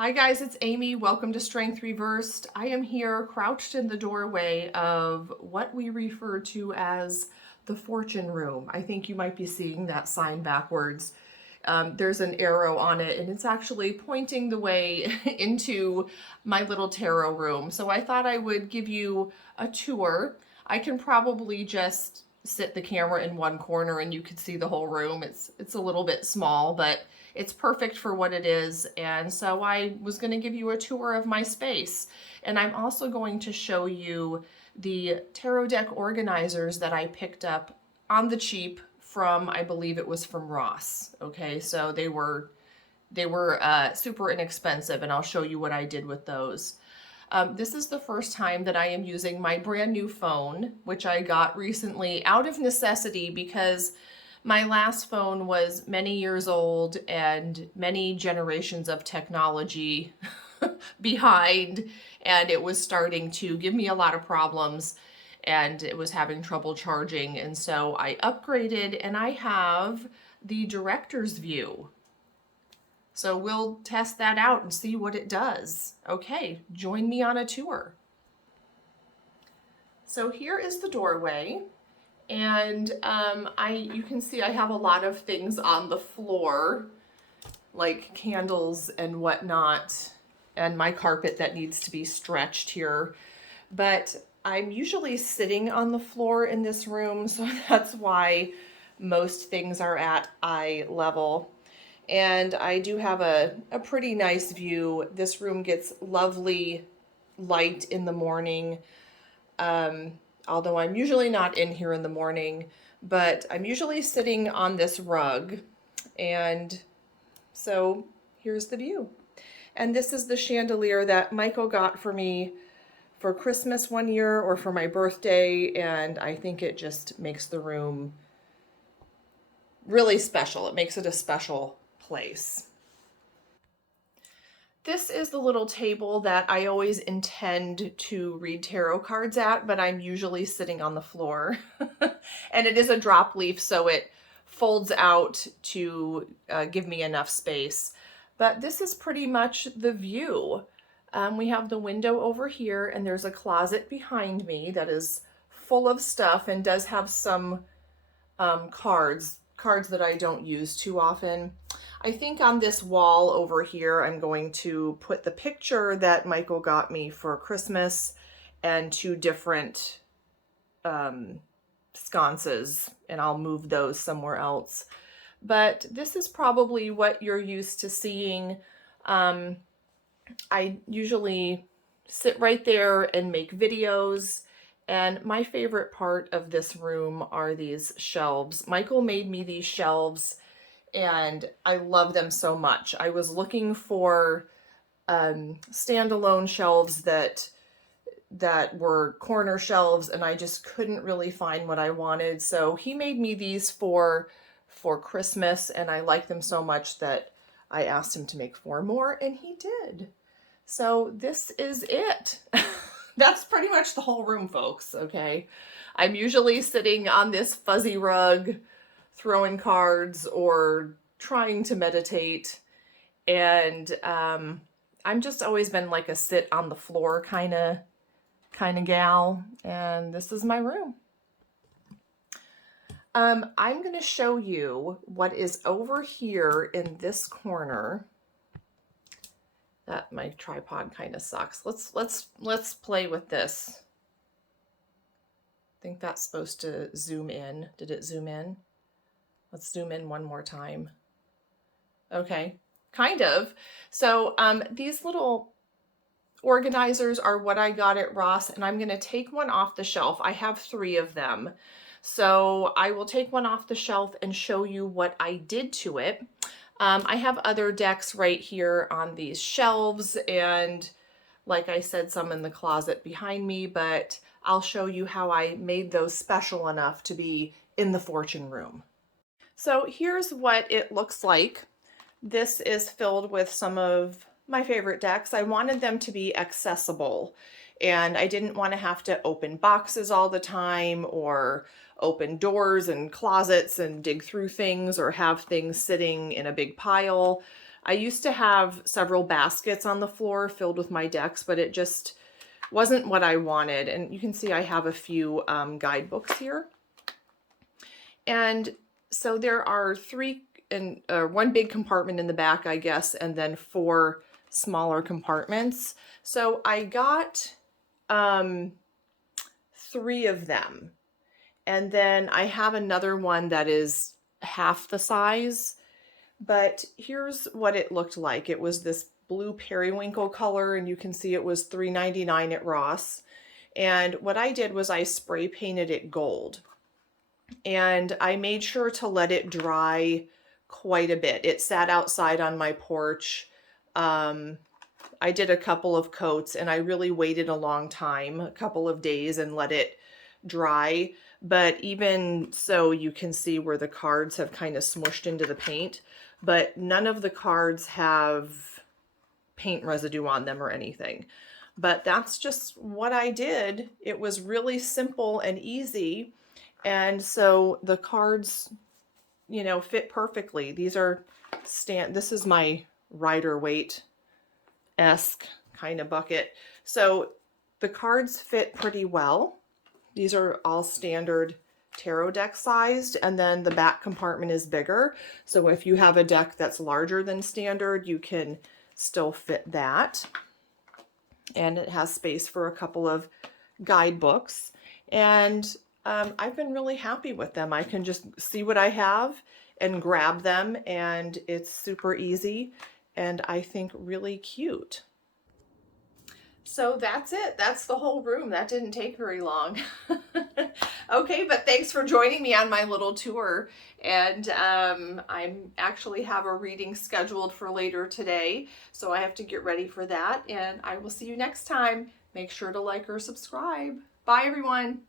Hi guys, it's Amy. Welcome to Strength Reversed. I am here crouched in the doorway of what we refer to as the fortune room. I think you might be seeing that sign backwards. There's an arrow on it and it's actually pointing the way into my little tarot room. So I thought I would give you a tour. I can probably just sit the camera in one corner and you could see the whole room. It's a little bit small, but it's perfect for what it is. And so I was going to give you a tour of my space. And I'm also going to show you the tarot deck organizers that I picked up on the cheap from, I believe it was from Ross. Okay, so they were super inexpensive, and I'll show you what I did with those. This is the first time that I am using my brand new phone, which I got recently out of necessity because my last phone was many years old and many generations of technology behind, and it was starting to give me a lot of problems and it was having trouble charging. And so I upgraded and I have the director's view. So we'll test that out and see what it does. Okay, join me on a tour. So here is the doorway. And you can see I have a lot of things on the floor, like candles and whatnot, and my carpet that needs to be stretched here. But I'm usually sitting on the floor in this room, so that's why most things are at eye level. And I do have a pretty nice view. This room gets lovely light in the morning. Although I'm usually not in here in the morning, but I'm usually sitting on this rug. And so here's the view. And this is the chandelier that Michael got for me for Christmas one year or for my birthday. And I think it just makes the room really special. It makes it a special place. This is the little table that I always intend to read tarot cards at, but I'm usually sitting on the floor. And it is a drop leaf, so it folds out to give me enough space. But this is pretty much the view. We have the window over here, and there's a closet behind me that is full of stuff and does have some cards that I don't use too often. I think on this wall over here, I'm going to put the picture that Michael got me for Christmas and two different sconces, and I'll move those somewhere else. But this is probably what you're used to seeing. I usually sit right there and make videos. And my favorite part of this room are these shelves. Michael made me these shelves and I love them so much. I was looking for standalone shelves that were corner shelves, and I just couldn't really find what I wanted. So he made me these for Christmas, and I like them so much that I asked him to make 4 more, and he did. So this is it. That's pretty much the whole room, folks, okay? I'm usually sitting on this fuzzy rug, throwing cards or trying to meditate. And I'm just always been like a sit on the floor kind of gal. And this is my room. I'm going to show you what is over here in this corner. That my tripod kind of sucks. Let's play with this. I think that's supposed to zoom in. Did it zoom in? Let's zoom in one more time. Okay, kind of. So these little organizers are what I got at Ross, and I'm going to take one off the shelf. I have 3 of them. So I will take one off the shelf and show you what I did to it. I have other decks right here on these shelves, and like I said, some in the closet behind me, but I'll show you how I made those special enough to be in the fortune room. So here's what it looks like. This is filled with some of my favorite decks. I wanted them to be accessible, and I didn't want to have to open boxes all the time or open doors and closets and dig through things or have things sitting in a big pile. I used to have several baskets on the floor filled with my decks, but it just wasn't what I wanted. And you can see I have a few guidebooks here. And so there are one big compartment in the back, I guess, and then 4 smaller compartments. So I got 3 of them. And then I have another one that is half the size. But here's what it looked like. It was this blue periwinkle color, and you can see it was $3.99 at Ross. And what I did was I spray painted it gold. And I made sure to let it dry quite a bit. It sat outside on my porch. I did a couple of coats, and I really waited a long time, a couple of days, and let it dry. But even so, you can see where the cards have kind of smushed into the paint, but none of the cards have paint residue on them or anything. But that's just what I did. It was really simple and easy. And so the cards, you know, fit perfectly. These are this is my Rider-Waite-esque kind of bucket. So the cards fit pretty well. These are all standard tarot deck sized, and then the back compartment is bigger. So if you have a deck that's larger than standard, you can still fit that. And it has space for a couple of guidebooks. And I've been really happy with them. I can just see what I have and grab them, and it's super easy and I think really cute. So that's it. That's the whole room. That didn't take very long. Okay, but thanks for joining me on my little tour. And I actually have a reading scheduled for later today, so I have to get ready for that. And I will see you next time. Make sure to like or subscribe. Bye, everyone.